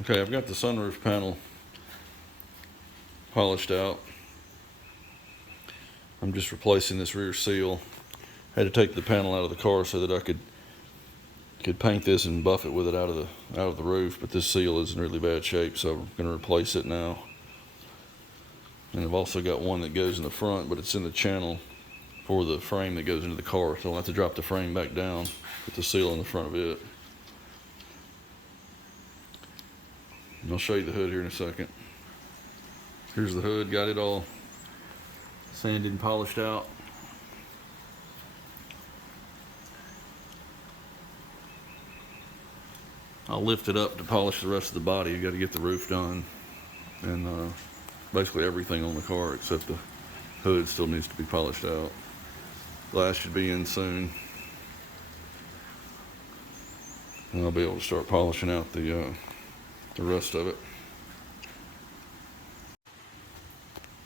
Okay, I've got the sunroof panel polished out. I'm just replacing this rear seal. I had to take the panel out of the car so that I could paint this and buff it with it out of the roof, but this seal is in really bad shape, so I'm going to replace it now. And I've also got one that goes in the front, but it's in the channel for the frame that goes into the car, so I'll have to drop the frame back down, put the seal in the front of it. And I'll show you the hood here in a second. Here's the hood, got it all sanded and polished out. I'll lift it up to polish the rest of the body. You got to get the roof done, and basically everything on the car except the hood still needs to be polished out. Glass should be in soon, and I'll be able to start polishing out the rest of it.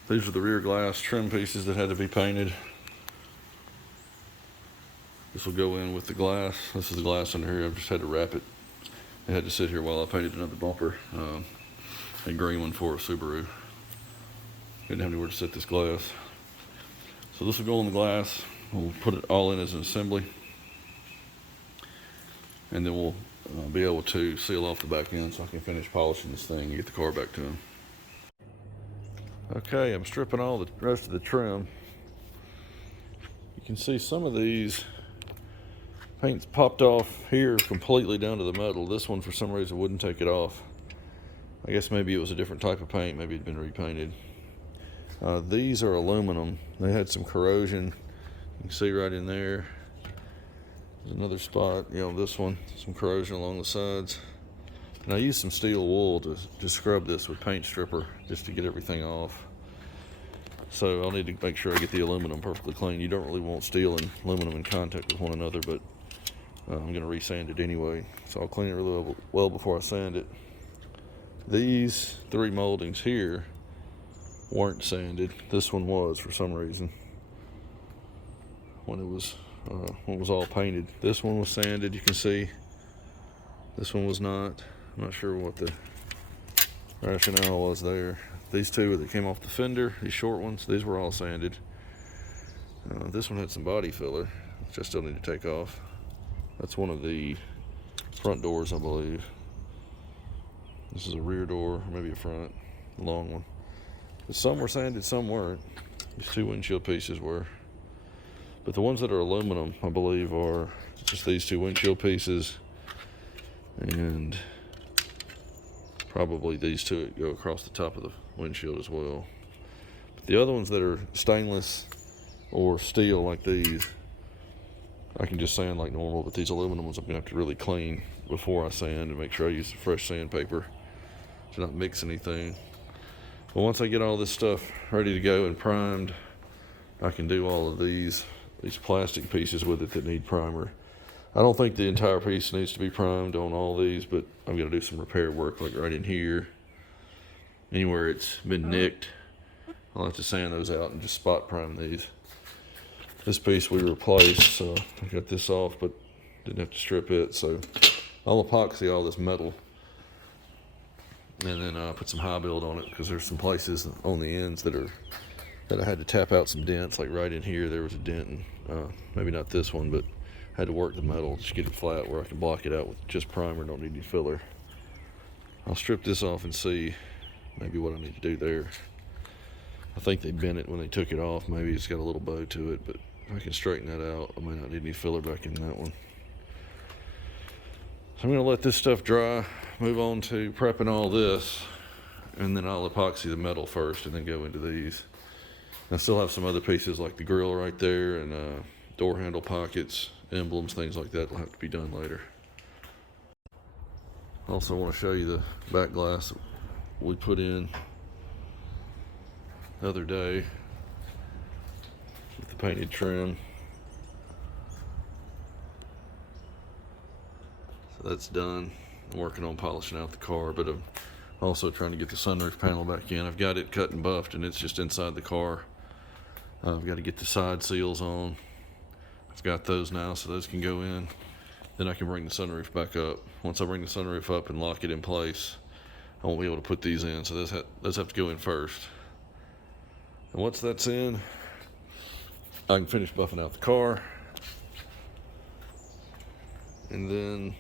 These are the rear glass trim pieces that had to be painted. This will go in with the glass. This is the glass under here. I've just had to wrap it. It had to sit here while I painted another bumper, a green one for a Subaru. Didn't have anywhere to set this glass. So this will go on the glass. We'll put it all in as an assembly, and then we'll be able to seal off the back end so I can finish polishing this thing and get the car back to him. Okay, I'm stripping all the rest of the trim. You can see some of these paint's popped off here completely down to the metal. This one for some reason wouldn't take it off. I guess maybe it was a different type of paint, maybe it'd been repainted. These are aluminum. They had some corrosion. You can see right in there. There's another spot, this one, some corrosion along the sides. And I used some steel wool to scrub this with paint stripper just to get everything off. So I'll need to make sure I get the aluminum perfectly clean. You don't really want steel and aluminum in contact with one another, but I'm going to re-sand it anyway. So I'll clean it really well before I sand it. These 3 moldings here weren't sanded. This one was for some reason when it was all painted. This one was sanded, you can see. This one was not. I'm not sure what the rationale was there. These 2 that came off the fender, these short ones, these were all sanded. This one had some body filler, which I still need to take off. That's one of the front doors, I believe. This is a rear door, or maybe a front, long one. But some were sanded, some weren't. These 2 windshield pieces were. But the ones that are aluminum, I believe, are just these 2 windshield pieces, and probably these 2 that go across the top of the windshield as well. But the other ones that are stainless or steel like these, I can just sand like normal, but these aluminum ones I'm going to have to really clean before I sand and make sure I use fresh sandpaper to not mix anything. But once I get all this stuff ready to go and primed, I can do all of these plastic pieces with it that need primer. I don't think the entire piece needs to be primed on all these, but I'm going to do some repair work like right in here. Anywhere it's been nicked, I'll have to sand those out and just spot prime these. This piece we replaced, so I got this off, but didn't have to strip it. So I'll epoxy all this metal, and then put some high build on it, because there's some places on the ends that I had to tap out some dents. Like right in here, there was a dent, and maybe not this one, but I had to work the metal to get it flat where I can block it out with just primer, don't need any filler. I'll strip this off and see maybe what I need to do there. I think they bent it when they took it off. Maybe it's got a little bow to it, but if I can straighten that out, I might not need any filler back in that one. So I'm going to let this stuff dry, move on to prepping all this, and then I'll epoxy the metal first and then go into these. I still have some other pieces like the grill right there, and door handle pockets, emblems, things like that will have to be done later. I also want to show you the back glass that we put in the other day with the painted trim. So that's done. I'm working on polishing out the car, but I'm also trying to get the sunroof panel back in. I've got it cut and buffed, and it's just inside the car. I've got to get the side seals on. I've got those now, so those can go in. Then I can bring the sunroof back up. Once I bring the sunroof up and lock it in place, I won't be able to put these in, so those have to go in first. And once that's in, I can finish buffing out the car, and then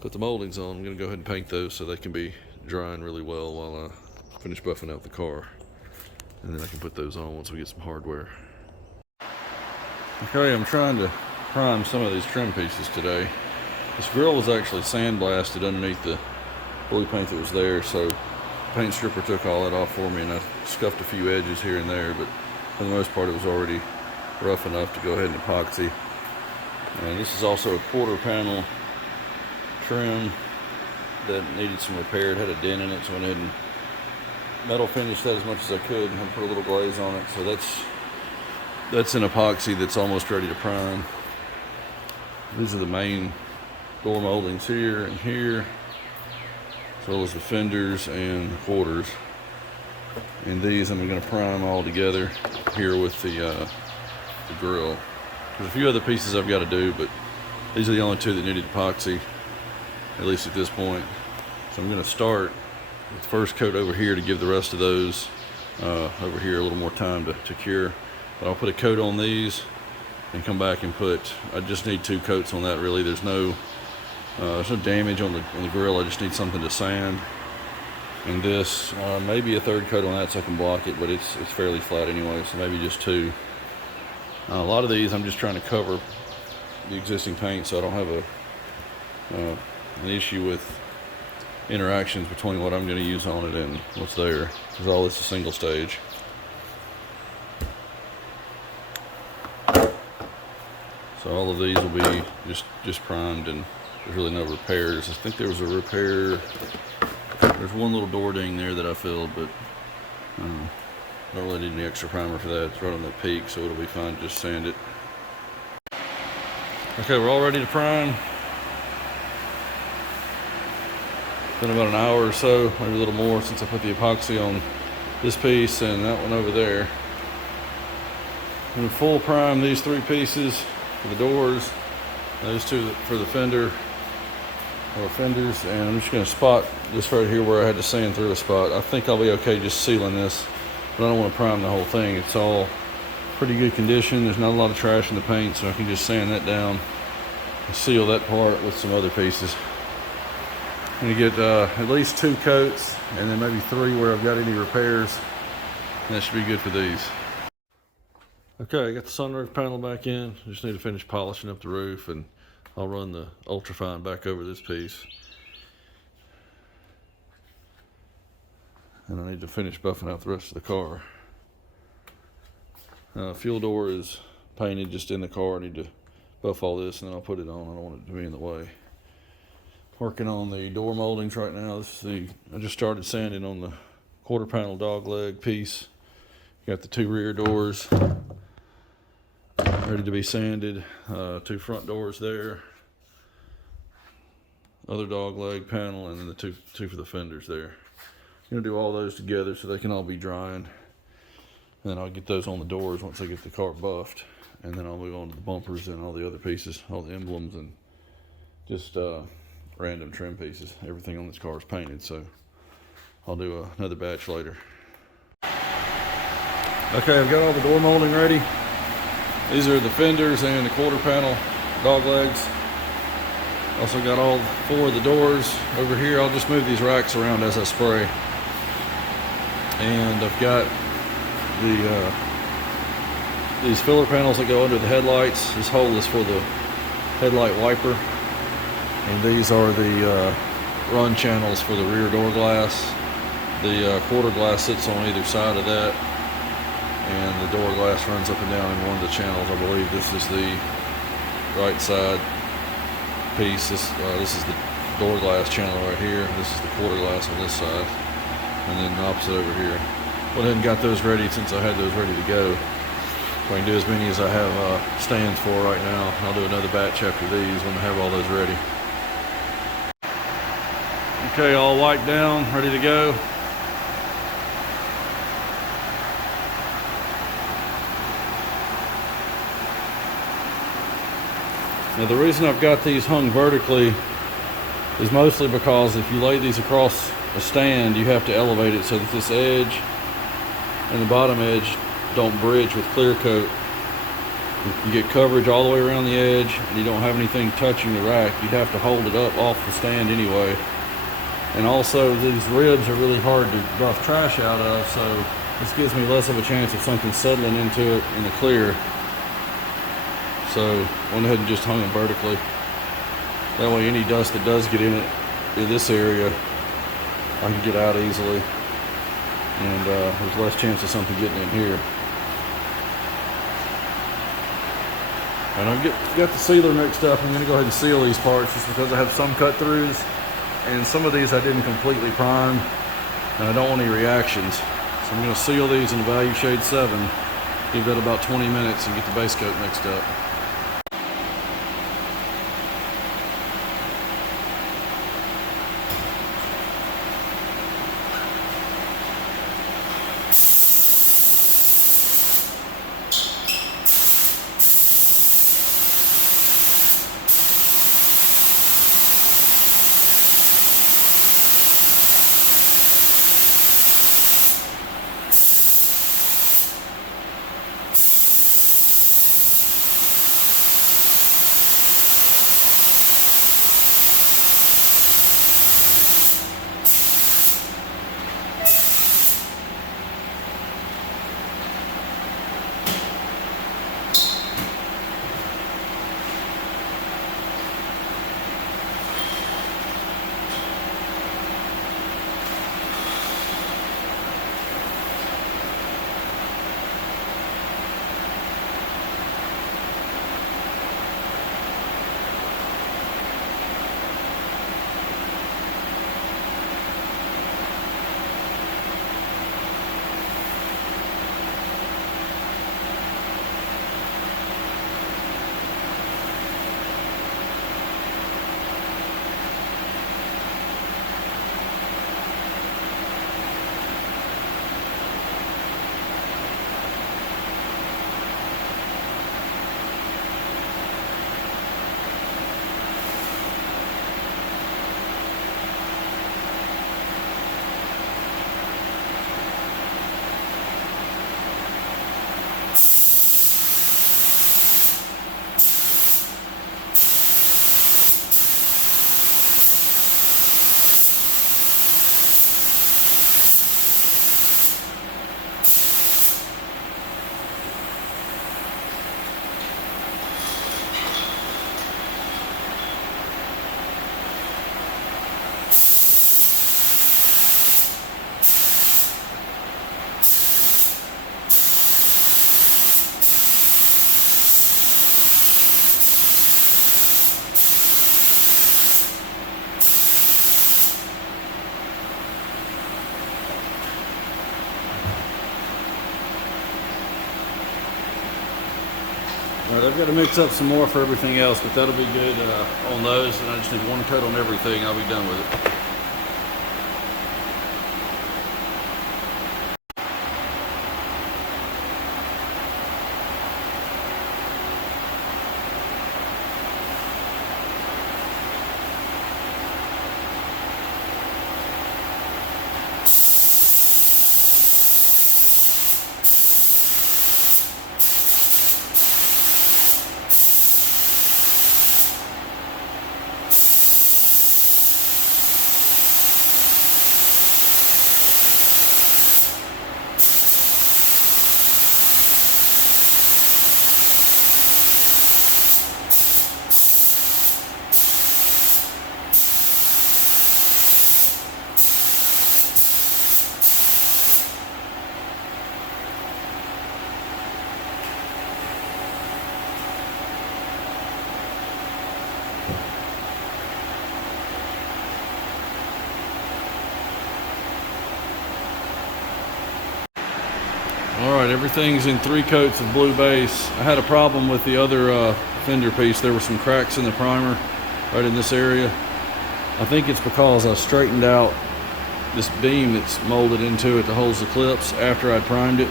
put the moldings on. I'm gonna go ahead and paint those so they can be drying really well while I finish buffing out the car. And then I can put those on once we get some hardware. Okay, I'm trying to prime some of these trim pieces today. This grill was actually sandblasted underneath the blue paint that was there, so the paint stripper took all that off for me, and I scuffed a few edges here and there, but for the most part it was already rough enough to go ahead and epoxy. And this is also a quarter panel trim that needed some repair. It had a dent in it, so I went ahead and metal finished that as much as I could and put a little glaze on it. So that's an epoxy that's almost ready to prime. These are the main door moldings here and here, as well as the fenders and the quarters. And these I'm going to prime all together here with the grill. There's a few other pieces I've got to do, but these are the only two that needed epoxy, at least at this point. So I'm going to start with the first coat over here to give the rest of those over here a little more time to cure. But I'll put a coat on these and come back and I just need 2 coats on that really. There's no damage on the grill. I just need something to sand. And this, maybe a 3rd coat on that so I can block it, but it's fairly flat anyway, so maybe just 2. A lot of these I'm just trying to cover the existing paint so I don't have an issue with interactions between what I'm going to use on it and what's there, because all this is single stage. So all of these will be just primed, and there's really no repairs. I think there was a repair. There's one little door ding there that I filled, but don't really need any extra primer for that. It's right on the peak, so it'll be fine. Just sand it. Okay, we're all ready to prime. Been about an hour or so, maybe a little more, since I put the epoxy on this piece and that one over there. I'm going to full prime these 3 pieces for the doors, those 2 for the fenders, and I'm just going to spot this right here where I had to sand through a spot. I think I'll be okay just sealing this, but I don't want to prime the whole thing. It's all pretty good condition. There's not a lot of trash in the paint, so I can just sand that down and seal that part with some other pieces. I'm going to get at least 2 coats, and then maybe 3 where I've got any repairs, and that should be good for these. Okay, I got the sunroof panel back in. Just need to finish polishing up the roof, and I'll run the ultrafine back over this piece. And I need to finish buffing out the rest of the car. Fuel door is painted just in the car. I need to buff all this, and then I'll put it on. I don't want it to be in the way. Working on the door moldings right now. I just started sanding on the quarter panel dog leg piece. Got the 2 rear doors ready to be sanded. 2 front doors there. Other dog leg panel, and then the two for the fenders there. I'm gonna do all those together so they can all be drying. And then I'll get those on the doors once I get the car buffed. And then I'll move on to the bumpers and all the other pieces, all the emblems, and just random trim pieces. Everything on this car is painted, so I'll do another batch later. Okay, I've got all the door molding ready. These are the fenders and the quarter panel dog legs. Also got all 4 of the doors over here. I'll just move these racks around as I spray. And I've got these filler panels that go under the headlights. This hole is for the headlight wiper. And these are the run channels for the rear door glass. The quarter glass sits on either side of that, and the door glass runs up and down in one of the channels. I believe this is the right side piece. This is the door glass channel right here. This is the quarter glass on this side, and then the opposite over here. Went ahead and got those ready since I had those ready to go. So I can do as many as I have stands for right now. I'll do another batch after these when I have all those ready. Okay, all wiped down, ready to go. Now the reason I've got these hung vertically is mostly because if you lay these across a stand, you have to elevate it so that this edge and the bottom edge don't bridge with clear coat. You get coverage all the way around the edge and you don't have anything touching the rack. You have to hold it up off the stand anyway. And also these ribs are really hard to rough trash out of, so this gives me less of a chance of something settling into it in the clear. So went ahead and just hung them vertically. That way any dust that does get in it, in this area, I can get out easily. And there's less chance of something getting in here. And I've got the sealer mixed up. I'm going to go ahead and seal these parts just because I have some cut throughs. And some of these I didn't completely prime. And I don't want any reactions. So I'm going to seal these in the value shade 7. Give that about 20 minutes and get the base coat mixed up. Alright, I've got to mix up some more for everything else, but that'll be good on those, and I just need one coat on everything. I'll be done with it. Alright, everything's in 3 coats of blue base. I had a problem with the other fender piece. There were some cracks in the primer right in this area. I think it's because I straightened out this beam that's molded into it that holds the clips after I primed it.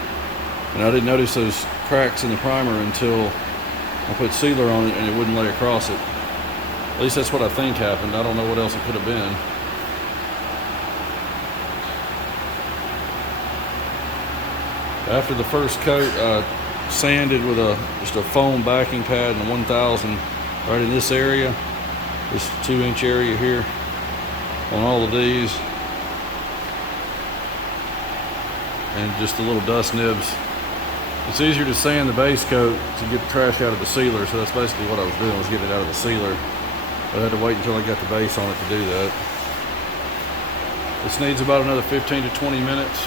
And I didn't notice those cracks in the primer until I put sealer on it and it wouldn't lay across it. least that's what I think happened. I don't know what else it could have been. After the first coat, I sanded with just a foam backing pad and a 1000 right in this area, this 2-inch area here on all of these, and just the little dust nibs. It's easier to sand the base coat to get the trash out of the sealer, so that's basically what I was doing, was getting it out of the sealer. But I had to wait until I got the base on it to do that. This needs about another 15 to 20 minutes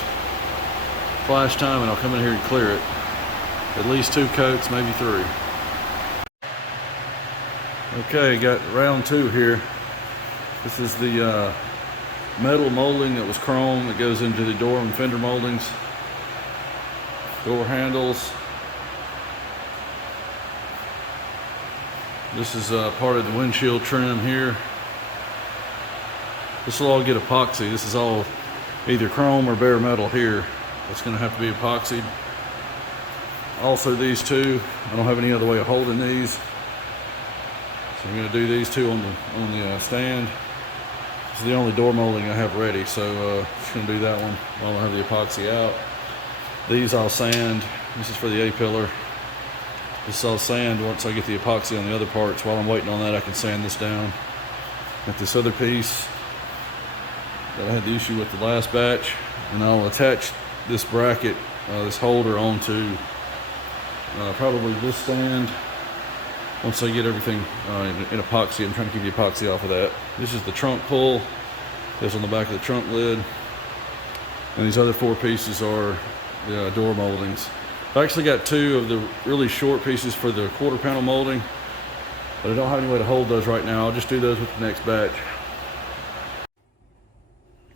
flash time, and I'll come in here and clear it. At least 2 coats, maybe 3. Okay, got round 2 here. This is the metal molding that was chrome that goes into the door and fender moldings, door handles. This is part of the windshield trim here. This will all get epoxy. This is all either chrome or bare metal here. It's going to have to be epoxied. Also these two, I don't have any other way of holding these, so I'm going to do these two on the stand. This is the only door molding I have ready, so just going to do that one while I have the epoxy out. These I'll sand. This is for the A-pillar. This I'll sand once I get the epoxy on the other parts. While I'm waiting on that, I can sand this down. Got this other piece that I had the issue with the last batch, and I'll attach this bracket, this holder, onto probably this stand once I get everything in epoxy. I'm trying to keep the epoxy off of that. This is the trunk pull. Goes on the back of the trunk lid. And these other 4 pieces are the door moldings. I've actually got 2 of the really short pieces for the quarter panel molding, but I don't have any way to hold those right now. I'll just do those with the next batch.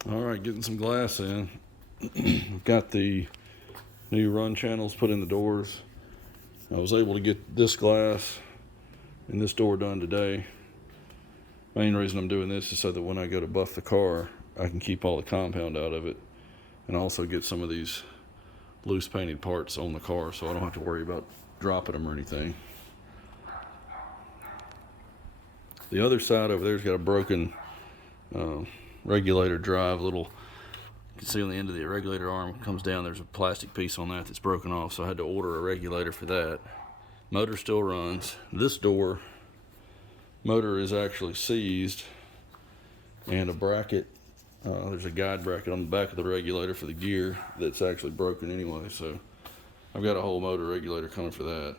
All right, getting some glass in. I've got the new run channels put in the doors. I was able to get this glass and this door done today. Main reason I'm doing this is so that when I go to buff the car, I can keep all the compound out of it, and also get some of these loose painted parts on the car, so I don't have to worry about dropping them or anything. The other side over there's got a broken regulator drive. Little, you can see on the end of the regulator arm comes down, there's a plastic piece on that that's broken off, so I had to order a regulator for that. Motor still runs. This door motor is actually seized, and a bracket, there's a guide bracket on the back of the regulator for the gear that's actually broken anyway, so I've got a whole motor regulator coming for that,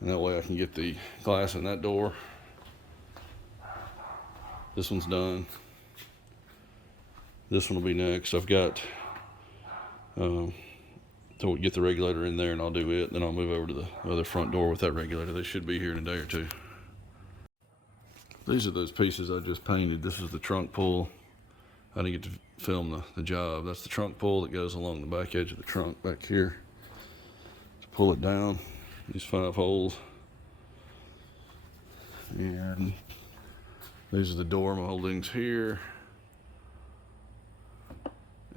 and that way I can get the glass in that door. This one's done. This one will be next. I've got to get the regulator in there, and I'll do it. Then I'll move over to the other front door with that regulator. They should be here in a day or 2. These are those pieces I just painted. This is the trunk pull. I didn't get to film the job. That's the trunk pull that goes along the back edge of the trunk back here. To pull it down, these 5 holes. And these are the door moldings here.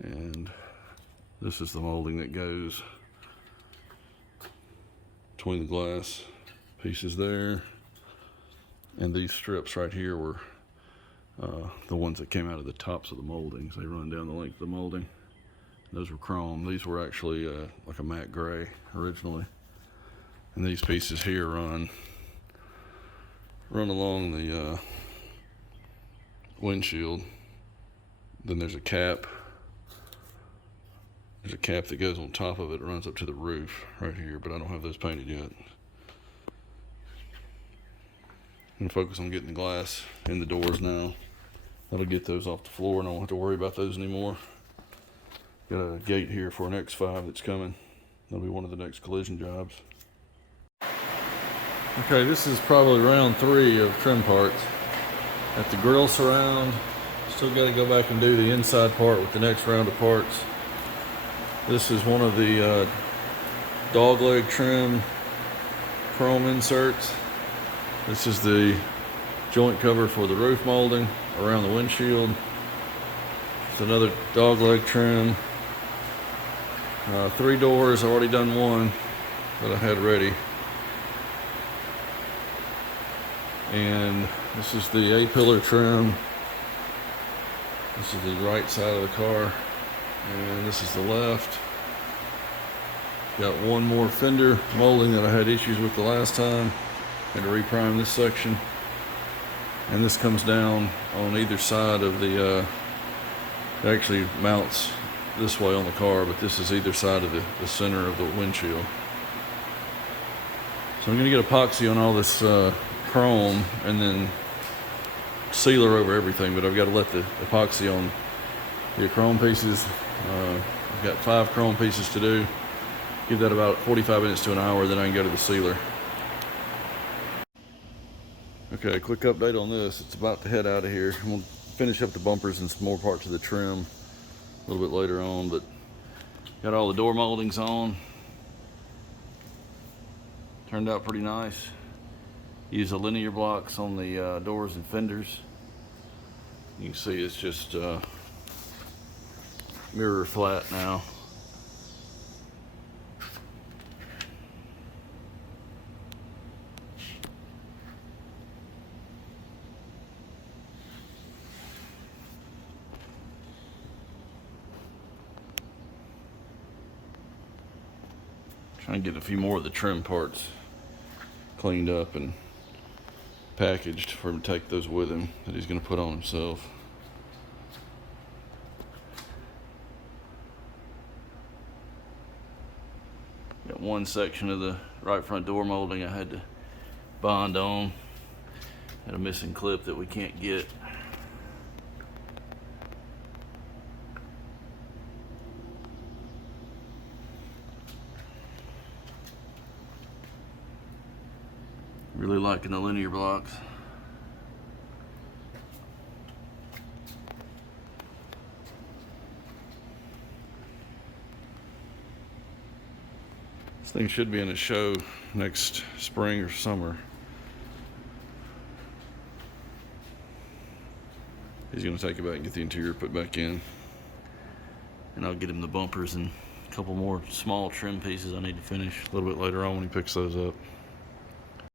And this is the molding that goes between the glass pieces there. And these strips right here were the ones that came out of the tops of the moldings. They run down the length of the molding. Those were chrome. These were actually like a matte gray originally. And these pieces here run along the windshield. Then there's a cap. There's a cap that goes on top of it. It runs up to the roof right here, but I don't have those painted yet. I'm gonna focus on getting the glass in the doors now. That'll get those off the floor, and I won't have to worry about those anymore. Got a gate here for an X5 that's coming. That'll be one of the next collision jobs. Okay, this is probably round 3 of trim parts. At the grill surround, still got to go back and do the inside part with the next round of parts. This is one of the dog leg trim chrome inserts. This is the joint cover for the roof molding around the windshield. It's another dog leg trim. 3 doors, I've already done 1 that I had ready. And this is the A-pillar trim. This is the right side of the car, and this is the left. Got one more fender molding that I had issues with the last time. Had to reprime this section. And this comes down on either side of the, it actually mounts this way on the car, but this is either side of the center of the windshield. So I'm going to get epoxy on all this chrome and then sealer over everything, but I've got to let the epoxy on the chrome pieces. I've got 5 chrome pieces to do. Give that about 45 minutes to an hour, then I can go to the sealer. Okay, quick update on this. It's about to head out of here. I'm going to finish up the bumpers and some more parts of the trim a little bit later on, but got all the door moldings on. Turned out pretty nice. Use the linear blocks on the doors and fenders. You can see it's just mirror flat now. Trying to get a few more of the trim parts cleaned up and packaged for him to take those with him that he's going to put on himself. Got one section of the right front door molding I had to bond on. Had a missing clip that we can't get. Really liking the linear blocks. This thing should be in a show next spring or summer. He's going to take it back and get the interior put back in. And I'll get him the bumpers and a couple more small trim pieces I need to finish a little bit later on when he picks those up.